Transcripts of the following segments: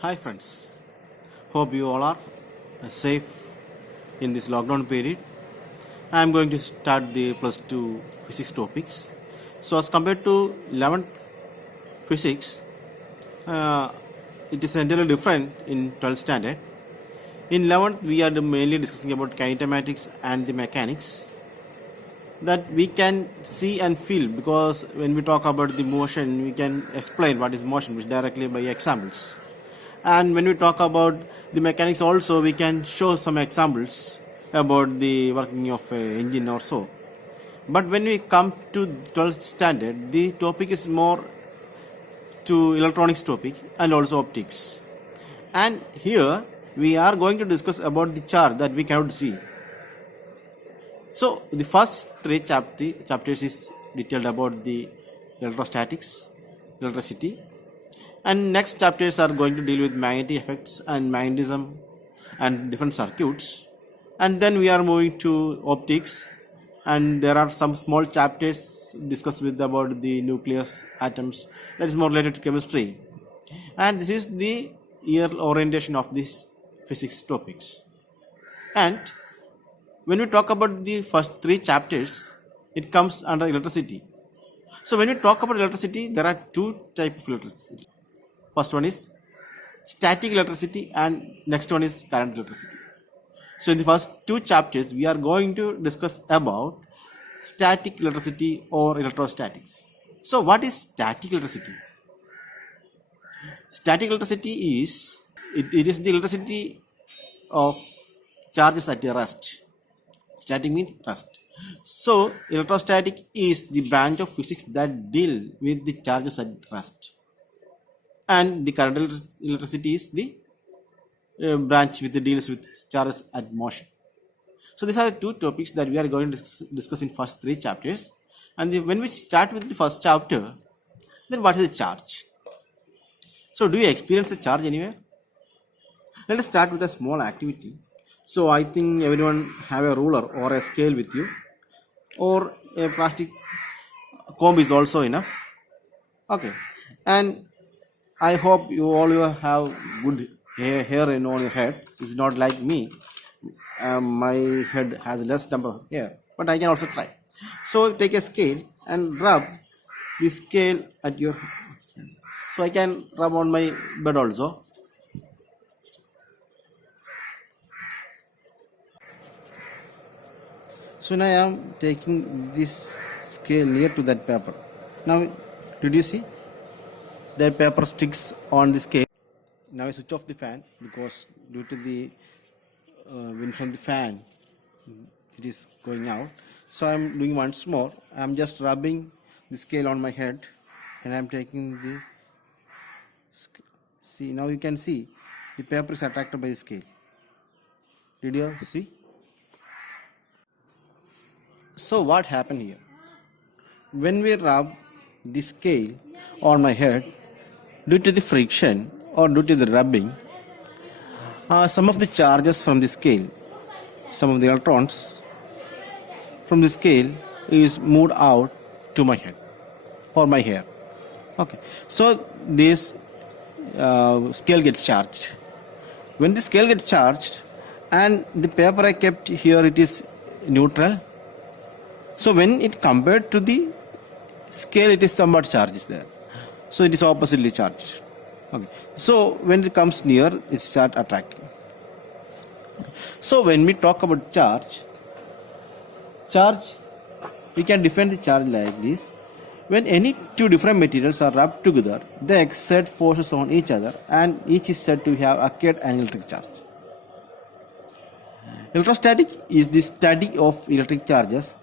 Hi friends, hope you all are safe in this lockdown period. I am going to start the plus 2 physics topics. So as compared to 11th physics, uh, it is entirely different in 12th standard. In 11th we are mainly discussing about kinematics and the mechanics that we can see and feel, because when we talk about the motion we can explain what is motion which directly by examples. And when we talk about the mechanics also, we can show some examples about the working of an engine or so. But when we come to 12th standard, the topic is more to electronics topic and also optics. And here we are going to discuss about the charge that we cannot see. So the first three chapters is detailed about the electrostatics, electricity, and next chapters are going to deal with magnetic effects and magnetism and different circuits. And then we are moving to optics, and there are some small chapters discussed with about the nucleus, atoms, that is more related to chemistry. And this is the year orientation of these physics topics. And when we talk about the first three chapters, it comes under electricity. So when we talk about electricity, there are two types of electricity. First one is static electricity and next one is current electricity. So in the first two chapters, we are going to discuss about static electricity or electrostatics. So what is static electricity? Static electricity is, it is the electricity of charges at a rest. Static means rest. So electrostatic is the branch of physics that deal with the charges at rest. And the current electricity is the branch which deals with charges at motion. So these are the two topics that we are going to discuss in first three chapters. And when we start with the first chapter, then what is a charge? So do you experience a charge anywhere? Let us start with a small activity. So I think everyone have a ruler or a scale with you, or a plastic comb is also enough. Okay, and I hope you all have good hair in on your head. It's not like me. My head has less number of hair, but I can also try. So take a scale and rub the scale at your. So I can rub on my bed also. So now I am taking this scale near to that paper. Now, did you see? The paper sticks on the scale. Now I switch off the fan because due to the wind from the fan, it is going out. So I am doing once more. I am just rubbing the scale on my head, and I am taking the. See, now you can see the paper is attracted by the scale. Did you see? So what happened here? When we rub the scale on my head, due to the friction or due to the rubbing, some of the charges from the scale, some of the electrons from the scale is moved out to my head or my hair. Okay, so this scale gets charged. When the scale gets charged and the paper I kept here, it is neutral. So when it compared to the scale, it is somewhat charged there. So it is oppositely charged. Okay. So when it comes near, it starts attracting. So when we talk about charge, we can define the charge like this. When any two different materials are rubbed together, they exert forces on each other, and each is said to have acquired an electric charge. Electrostatic is the study of electric charges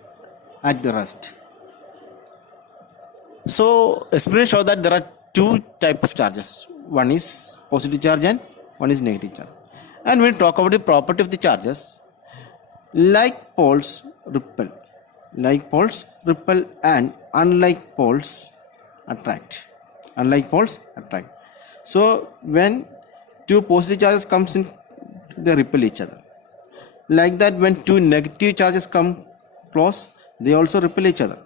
at the rest. So experiments show that there are two types of charges. One is positive charge and one is negative charge. And when we talk about the property of the charges, like poles repel, and unlike poles attract. So when two positive charges comes in, they repel each other. Like that, when two negative charges come close, they also repel each other.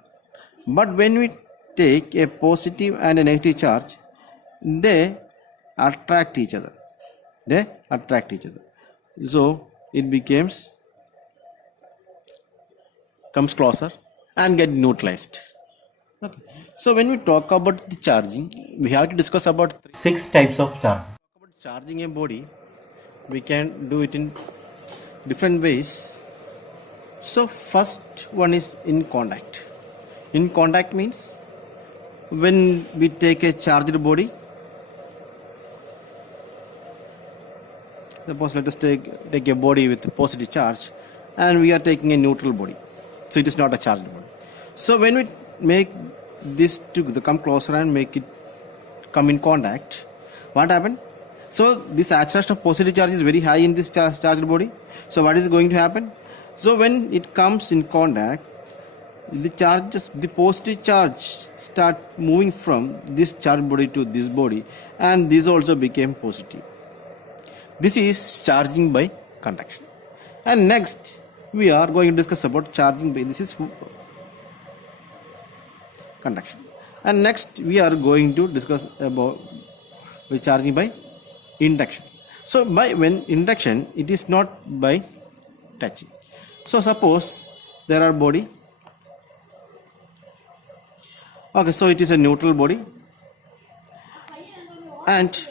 But when we take a positive and a negative charge, they attract each other. they attract each other. So it comes closer and get neutralized. Okay. So when we talk about the charging, we have to discuss about Six types of charge. charging a body. We can do it in different ways. So first one is in contact. In contact means when we take a charged body, suppose let us take a body with a positive charge and we are taking a neutral body, so it is not a charged body. So when we make this to come closer and make it come in contact, what happened? So this acceleration of positive charge is very high in this charged body. So what is going to happen? So when it comes in contact, the positive charge start moving from this charged body to this body, and this also became positive. This is charging by conduction. And next we are going to discuss about charging by, this is conduction. And next we are going to discuss about charging by induction. So when induction, it is not by touching. So suppose there are body. Okay, so it is a neutral body, and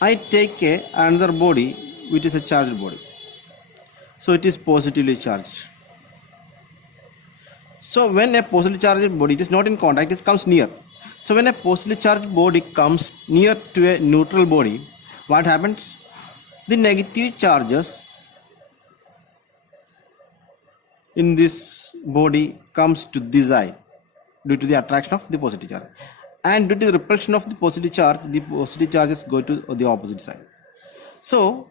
I take another body which is a charged body. So it is positively charged. So when a positively charged body, it is not in contact, it comes near. So when a positively charged body comes near to a neutral body, what happens? The negative charges in this body comes to this side due to the attraction of the positive charge, and due to the repulsion of the positive charges go to the opposite side. So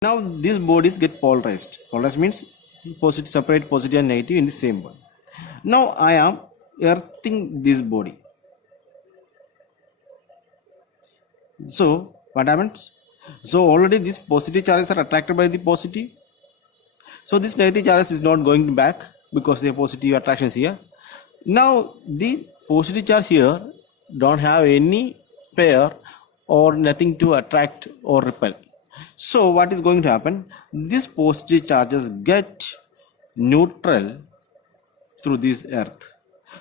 now these bodies get polarized. Polarized means separate positive and negative in the same body. Now I am earthing this body. So what happens? So already these positive charges are attracted by the positive. So this negative charge is not going back because the positive attraction is here. Now the positive charge here don't have any pair or nothing to attract or repel. So what is going to happen? These positive charges get neutral through this earth.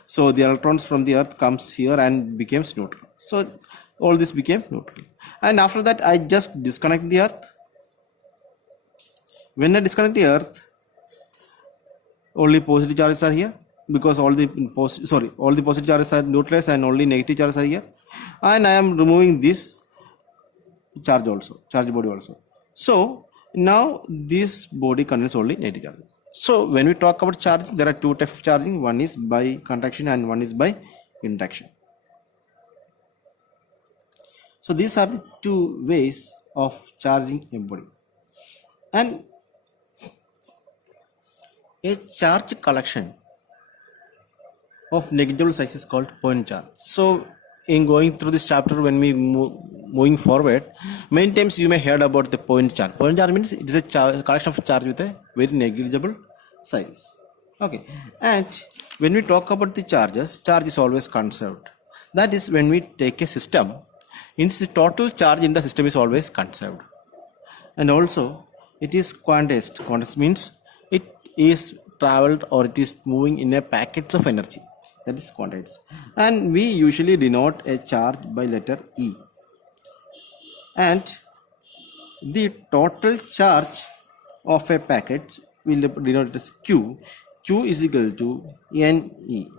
So the electrons from the earth comes here and becomes neutral. So all this became neutral. And after that I just disconnect the earth. When I disconnect the earth, only positive charges are here because all the positive charges are neutralized and only negative charges are here. And I am removing this charge body also. So now this body contains only negative charge. So when we talk about charging, there are two types of charging. One is by conduction and one is by induction. So these are the two ways of charging a body. And a charge collection of negligible size is called point charge. So in going through this chapter, when we moving forward, many times you may heard about the point charge. Point charge means it is a collection of charge with a very negligible size. Okay, and when we talk about the charges, charge is always conserved. That is, when we take a system, in the total charge in the system is always conserved. And also it is quantized. Quantized means it is traveled or it is moving in a packets of energy. That is quantized. And we usually denote a charge by letter E. And the total charge of a packet will denote it as Q. Q is equal to NE.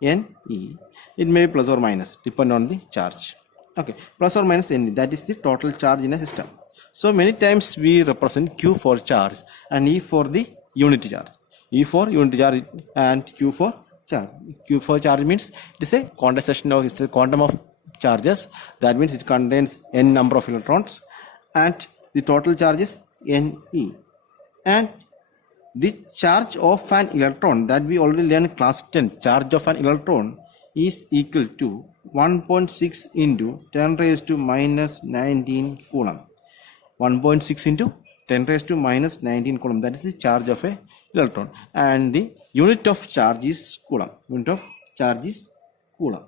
NE. It may be plus or minus, depend on the charge. Okay, plus or minus NE, that is the total charge in a system. So many times we represent Q for charge and E for the unit charge. E for unit charge and Q for charge. Q for charge means it is a condensation of the quantum of charges. That means it contains n number of electrons, and the total charge is Ne. And the charge of an electron that we already learned in class 10, charge of an electron is equal to 1.6 into 10 raised to minus 19 coulomb. 1.6 into 10 raised to minus 19 coulomb. That is the charge of a electron. And the unit of charge is coulomb. Unit of charge is coulomb.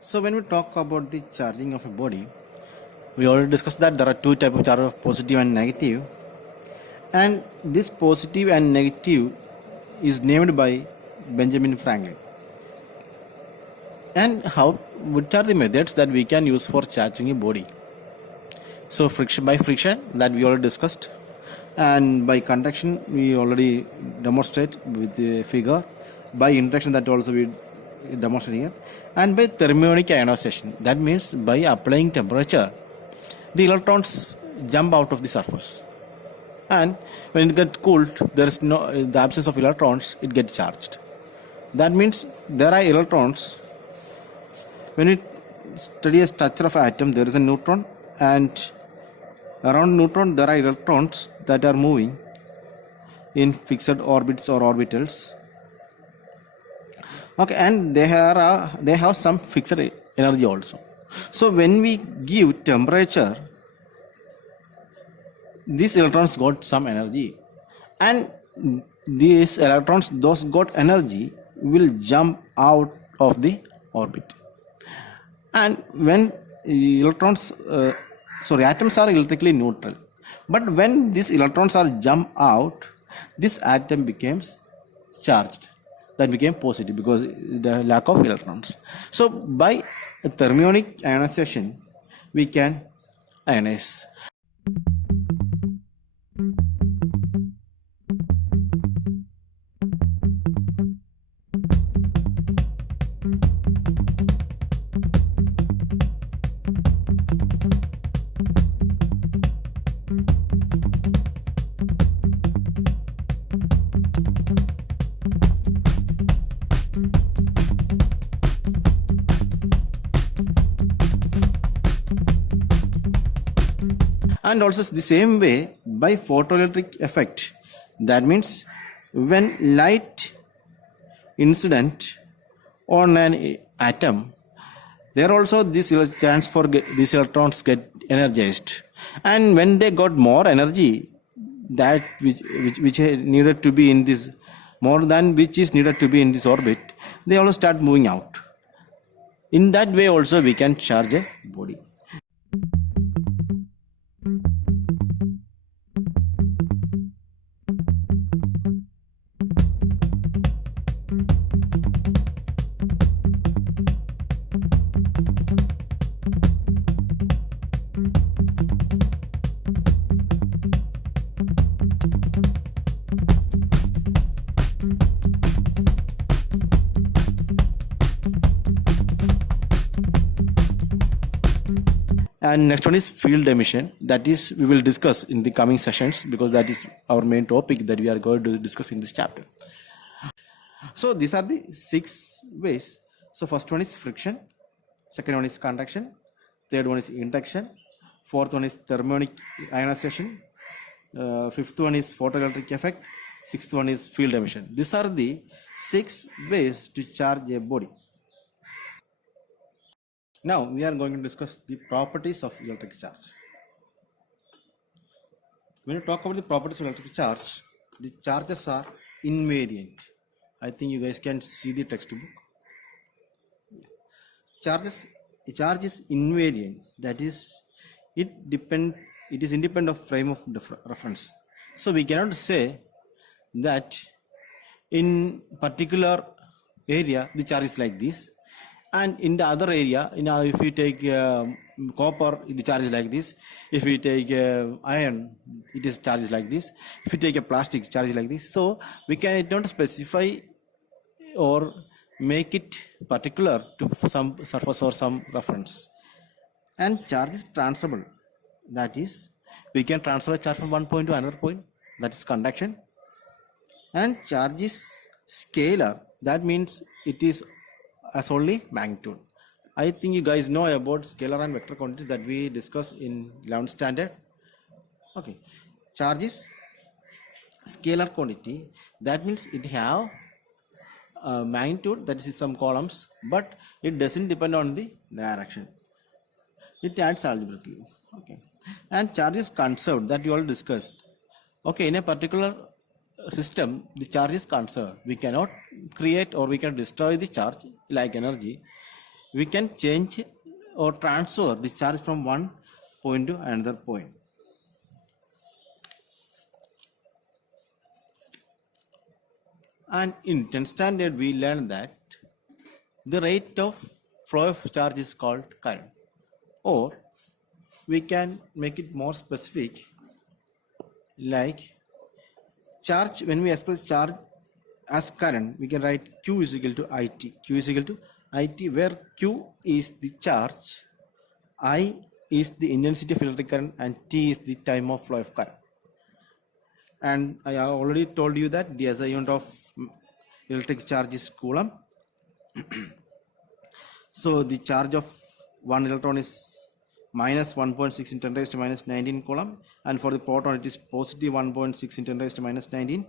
So when we talk about the charging of a body, we already discussed that there are two types of charge of positive and negative, and this positive and negative is named by Benjamin Franklin. And how which are the methods that we can use for charging a body? So friction that we already discussed, and by conduction we already demonstrate with the figure. By induction that also we demonstrate here, and by thermionic ionization, that means by applying temperature, the electrons jump out of the surface, and when it gets cooled, there is no the absence of electrons, it gets charged. That means there are electrons. When we study a structure of an atom, there is a neutron, and around neutron there are electrons that are moving in fixed orbits or orbitals. Okay, and they have some fixed energy also. So when we give temperature, these electrons got some energy, and these electrons, those got energy, will jump out of the orbit. And when electrons atoms are electrically neutral, but when these electrons are jump out, this atom becomes charged, that became positive because the lack of electrons. So by thermionic ionization we can ionize. And also the same way by photoelectric effect, that means when light incident on an atom, there also this chance for these electrons get energized, and when they got more energy, that which needed to be in this, more than which is needed to be in this orbit, they also start moving out. In that way also we can charge a body. And next one is field emission, that is we will discuss in the coming sessions because that is our main topic that we are going to discuss in this chapter. So these are the 6 ways. So first one is friction, second one is conduction, third one is induction, fourth one is thermionic ionization, fifth one is photoelectric effect, sixth one is field emission. These are the 6 ways to charge a body. Now we are going to discuss the properties of electric charge. When you talk about the properties of electric charge, the charges are invariant. I think you guys can see the textbook. The charge is invariant. That is, it is independent of frame of reference. So we cannot say that in particular area the charge is like this, and in the other area, if you take copper, the charge is like this. If we take iron, it is charged like this. If you take a plastic, charge is like this. So we cannot specify or make it particular to some surface or some reference. And charge is transferable. That is, we can transfer a charge from one point to another point. That is conduction. And charge is scalar. That means it is as only magnitude. I think you guys know about scalar and vector quantities that we discussed in 11th standard. Okay, charge is scalar quantity. That means it have magnitude, that is some columns, but it doesn't depend on the direction. It adds algebraically. Okay, and charge is conserved, that you all discussed. Okay, in a particular system, the charge is conserved. We cannot create or we can destroy the charge like energy. we can change or transfer the charge from one point to another point. And in 10th standard, we learned that the rate of flow of charge is called current, or we can make it more specific, like charge. When we express charge as current, we can write Q is equal to IT. Q is equal to IT, where Q is the charge, I is the intensity of electric current, and T is the time of flow of current. And I have already told you that the SI unit of electric charge is coulomb. So the charge of one electron is minus 1.6 in 10 raised to minus 19 coulomb, and for the proton it is positive 1.6 in 10 raised to minus 19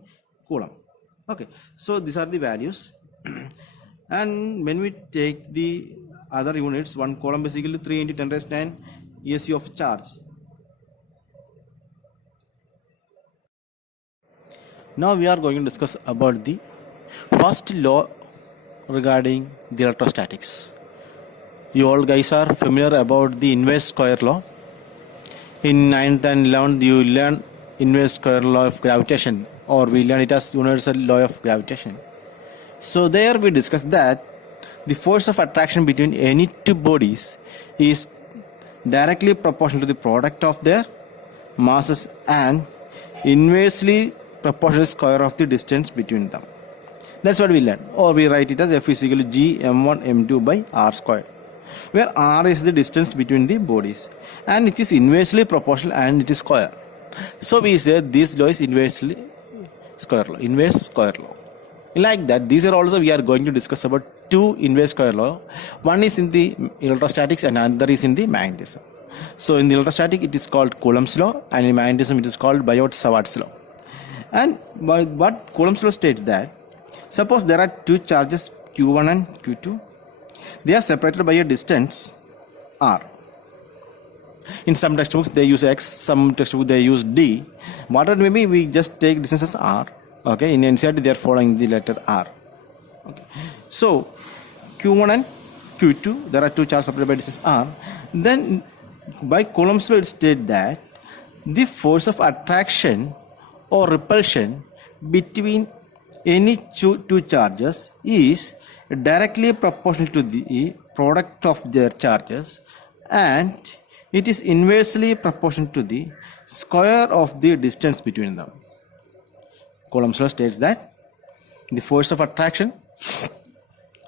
coulomb. Okay, so these are the values. And when we take the other units, 1 coulomb is equal to 3 into 10 raised to 9 ESU of charge. Now we are going to discuss about the first law regarding the electrostatics. You all guys are familiar about the inverse square law. In 9th and 11th you learn inverse square law of gravitation, or we learn it as universal law of gravitation. So there we discussed that the force of attraction between any two bodies is directly proportional to the product of their masses and inversely proportional to the square of the distance between them. That's what we learn, or we write it as F is equal to G m1 m2 by r squared, where r is the distance between the bodies and it is inversely proportional and it is square. So we say this law is inversely square law, inverse square law. Like that, these are also we are going to discuss about two inverse square law. One is in the electrostatics and another is in the magnetism. So in the electrostatic it is called Coulomb's law, and in magnetism it is called Biot-Savart's law. And what Coulomb's law states that suppose there are two charges Q1 and Q2. They are separated by a distance r. In some textbooks they use x, some textbooks they use d. Whatever maybe, we just take distance as r. Okay, in NCERT they are following the letter r. Okay. So Q1 and Q2, there are two charges separated by distance r. Then by Coulomb's law it states that the force of attraction or repulsion between any two charges is directly proportional to the product of their charges, and it is inversely proportional to the square of the distance between them. Coulomb's law states that the force of attraction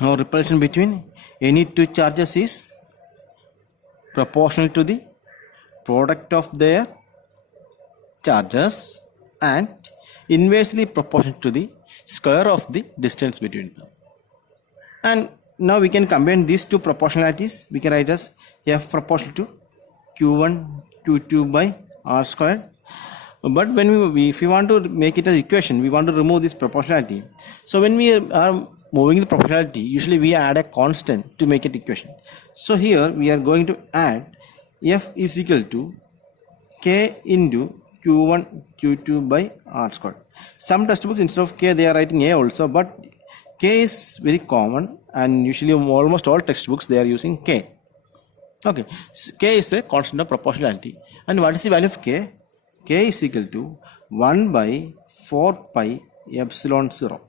or repulsion between any two charges is proportional to the product of their charges and inversely proportional to the square of the distance between them. And now we can combine these two proportionalities. We can write as F proportional to Q1 Q2 by r squared. But when if we want to make it as equation, we want to remove this proportionality. So when we are moving the proportionality, usually we add a constant to make it equation. So here we are going to add F is equal to K into Q1 Q2 by r squared. Some textbooks instead of K they are writing A also, but K is very common and usually almost all textbooks they are using K. Okay, so K is a constant of proportionality. And what is the value of K? K is equal to 1 by 4 pi epsilon 0.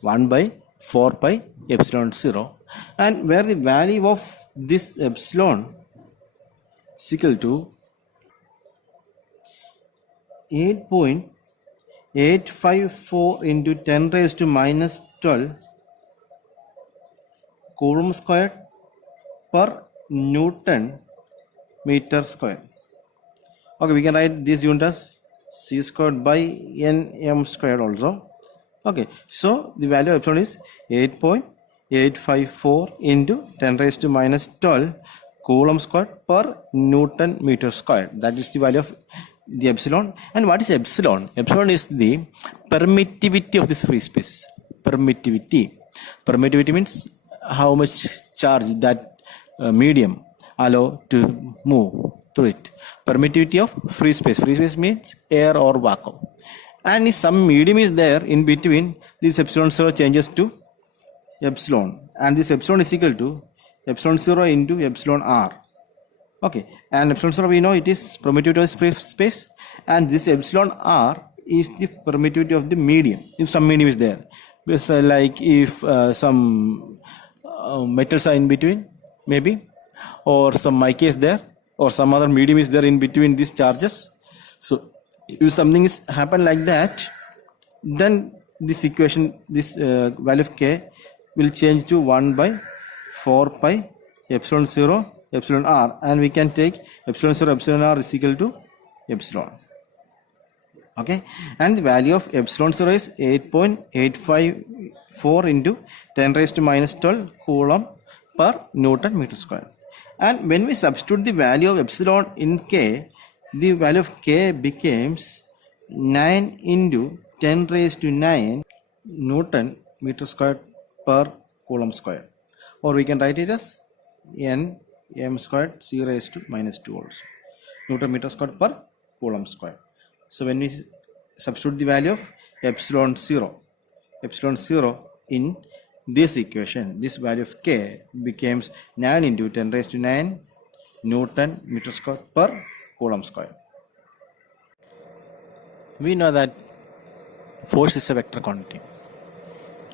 1 by 4 pi epsilon 0. And where the value of this epsilon is equal to 8.854 into 10 raised to minus 12 Coulomb squared per Newton meter square. Okay, we can write this unit as c squared by nm squared also. Okay, so the value of epsilon is 8.854 into 10 raised to minus 12 Coulomb squared per Newton meter squared. That is the value of the epsilon. And what is epsilon? Epsilon is the permittivity of this free space. Permittivity. Permittivity means how much charge that medium allow to move through it. Permittivity of free space. Free space means air or vacuum. And if some medium is there in between, this epsilon 0 changes to epsilon. And this epsilon is equal to epsilon 0 into epsilon r. Okay, and epsilon 0 we know it is permittivity of the space, and this epsilon r is the permittivity of the medium, if some medium is there. Because like if some metals are in between, maybe, or some mica is there, or some other medium is there in between these charges. So if something is happen like that, then this equation, this value of k will change to 1 by 4 pi epsilon 0 epsilon r, and we can take epsilon 0 epsilon r is equal to epsilon. Okay, and the value of epsilon 0 is 8.854 into 10 raised to minus 12 coulomb per Newton meter square. And when we substitute the value of epsilon in k, the value of k becomes 9 into 10 raised to 9 Newton meter square per coulomb square, or we can write it as n m squared c raised to minus 2 also, Newton meter square per coulomb square. So when we substitute the value of epsilon 0 in this equation, this value of k becomes 9 into 10 raised to 9 Newton meter square per coulomb square. We know that force is a vector quantity,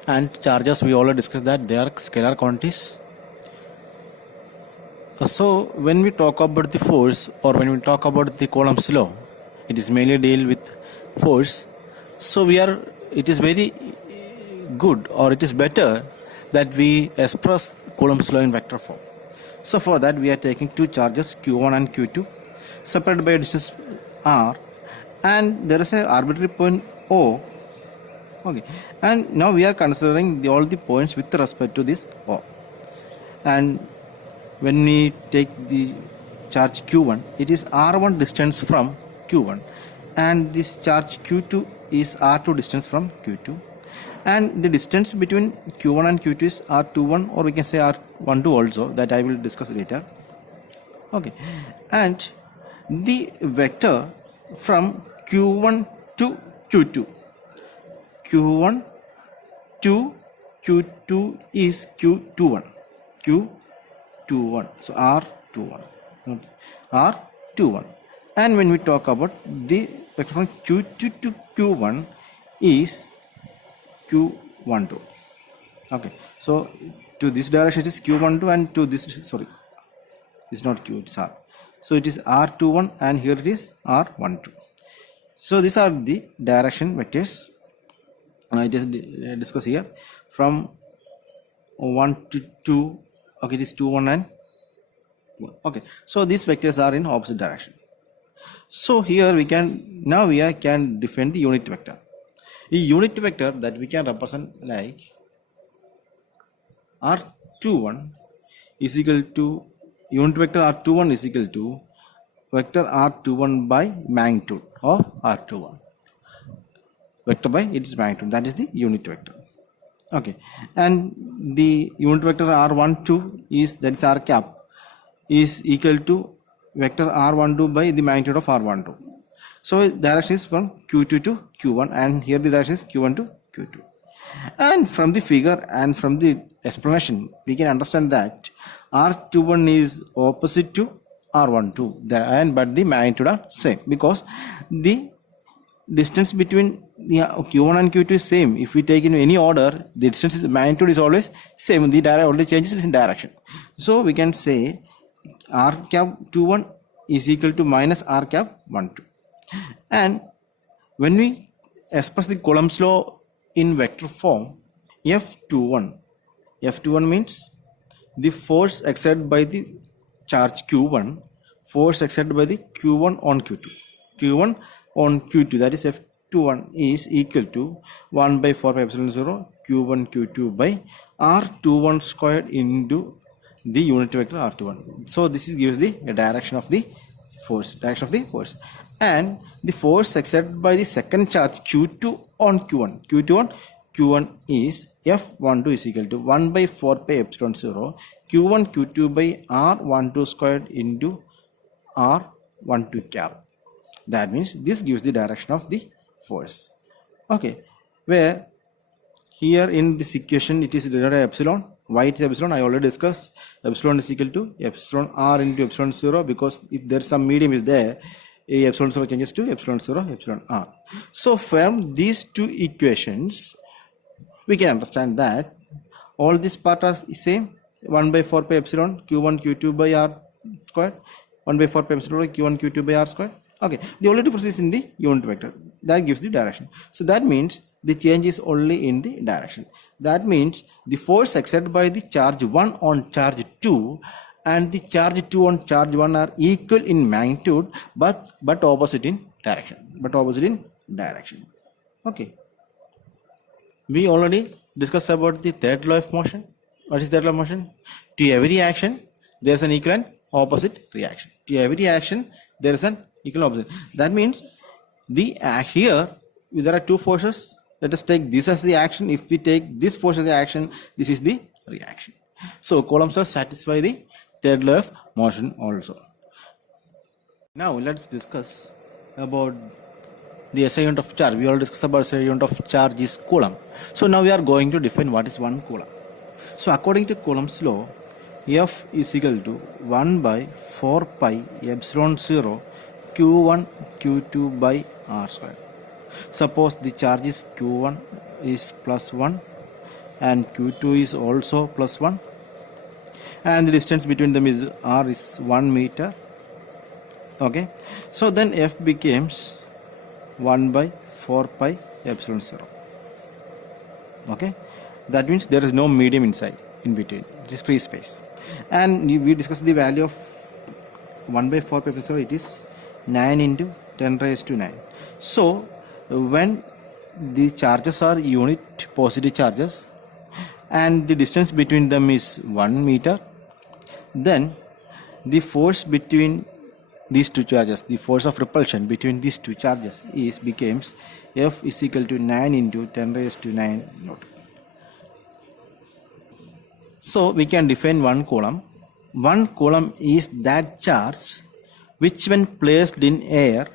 and charges we already discussed that they are scalar quantities. So when we talk about the force, or when we talk about the Coulomb's law, it is mainly deal with force. So it is very good, or it is better that we express Coulomb's law in vector form. So for that we are taking two charges q1 and q2 separated by a distance r, and there is a arbitrary point O. Okay, and now we are considering all the points with respect to this O, and when we take the charge q1, it is r1 distance from q1, and this charge q2 is r2 distance from q2, and the distance between q1 and q2 is r21, or we can say r12 also, that I will discuss later. Okay, and the vector from q1 to q2 is q21, so r21, and when we talk about the vector from q2 to q1 is q12. Okay, so to this direction it is q12, and to this, sorry, it's not q, it's r, so it is r21, and here it is r12. So these are the direction vectors. It is discussed here from 1 to 2. Okay, it is 2, 1 and 1. Okay, so these vectors are in opposite direction. So here we can define the unit vector. A unit vector that we can represent like r21 is equal to, unit vector r21 is equal to vector r21 by magnitude of r21, vector by its magnitude, that is the unit vector. Okay, and the unit vector r12 is, that is r cap, is equal to vector r12 by the magnitude of r12. So direction is from q2 to q1, and here the direction is q1 to q2. And from the figure and from the explanation we can understand that r21 is opposite to r12, but the magnitude are same, because the distance between the q1 and q2 is same. If we take in any order, the distance magnitude is always same, the direction only changes in direction. So we can say r cap 21 is equal to minus r cap 12. And when we express the Coulomb's law in vector form, F21 means the force exerted by the charge q1, force exerted by the q1 on q2, that is F21 is equal to 1 by 4 pi epsilon 0 q1 q2 by r21 squared into the unit vector r21. So this gives the direction of the force, and the force exerted by the second charge q2 on q1 is F12 is equal to 1 by 4 pi epsilon 0 q1 q2 by r12 squared into r12 cap. That means this gives the direction of the force. Okay, where here in this equation it is denoted epsilon, Why it is epsilon? I already discussed. Epsilon is equal to epsilon r into epsilon 0, because if there is some medium is there, epsilon 0 changes to epsilon 0, epsilon r. So from these two equations, we can understand that all these parts are same. 1 by 4 pi epsilon q1 q2 by r squared, 1 by 4 pi epsilon q1 q2 by r squared. Okay, the only difference is in the unit vector. That gives the direction. So that means the change is only in the direction. That means the force exerted by the charge 1 on charge 2 and the charge 2 on charge 1 are equal in magnitude, but opposite in direction. Okay. We already discussed about the third law of motion. What is third law of motion? To every action, there is an equal and opposite reaction. To every action, there is an equal and opposite. That means here there are two forces. Let us take this as the action. If we take this force as the action, this is the reaction. So coulombs are satisfy the third law of motion also. Now let's discuss about the SI unit of charge. We already discussed about SI unit of charge is coulomb. So now we are going to define what is 1 coulomb. So according to Coulomb's law, F is equal to 1 by 4 pi epsilon 0 q1 q2 by r squared. Suppose the charge is q1 is plus 1 and q2 is also plus 1 and the distance between them is r is 1 meter. Okay, so then F becomes 1 by 4 pi epsilon 0. Okay, that means there is no medium inside, in between, it is free space. And we discussed the value of 1 by 4 pi epsilon 0, it is 9 into 10 raised to 9. So when the charges are unit positive charges and the distance between them is 1 meter, then the force between these two charges, the force of repulsion between these two charges becomes F is equal to 9 into 10 raised to 9 Newton. So we can define 1 coulomb. 1 coulomb is that charge which when placed in air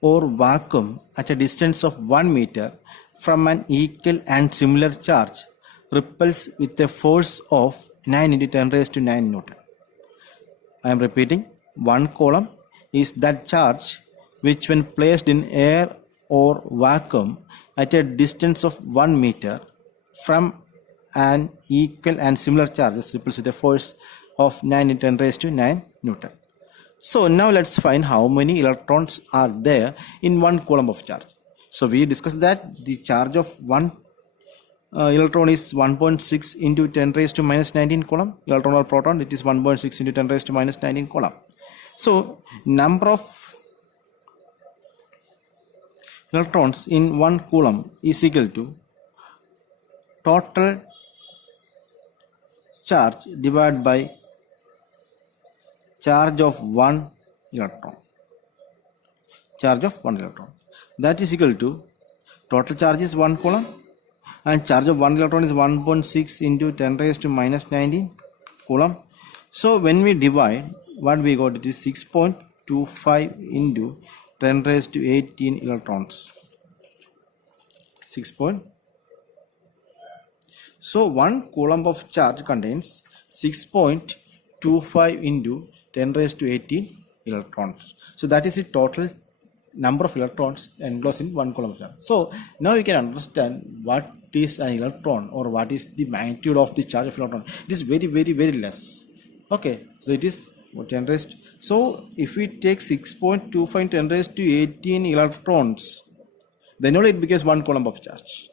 or vacuum at a distance of 1 meter from an equal and similar charge repels with a force of 9 into 10 raised to 9 Newton. I am repeating, 1 coulomb is that charge which when placed in air or vacuum at a distance of 1 meter from an equal and similar charges repels with a force of 9 into 10 raised to 9 Newton. So now let's find how many electrons are there in 1 coulomb of charge. So we discussed that the charge of 1 electron is 1.6 into 10 raised to minus 19 coulomb. Electron or proton, it is 1.6 into 10 raised to minus 19 coulomb. So number of electrons in 1 coulomb is equal to total charge divided by charge of 1 electron. Charge of 1 electron. That is equal to total charge is 1 coulomb and charge of 1 electron is 1.6 into 10 raised to minus 19 coulomb. So when we divide, what we got, it is 6.25 into 10 raised to 18 electrons. 6. So 1 coulomb of charge contains 6.25 into 10 raised to 18 electrons. So that is the total number of electrons enclosed in 1 coulomb of charge. So now you can understand what is an electron or what is the magnitude of the charge of electron. It is very, very, very less. Okay, so it is 10 raised. So if we take 6.25 10 raised to 18 electrons, then only it becomes 1 coulomb of charge.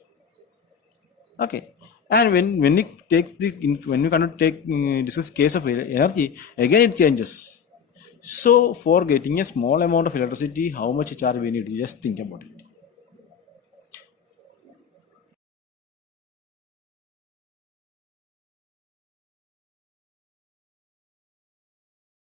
Okay, and when you cannot discuss case of energy, again it changes. So for getting a small amount of electricity, how much charge we need? Just think about it.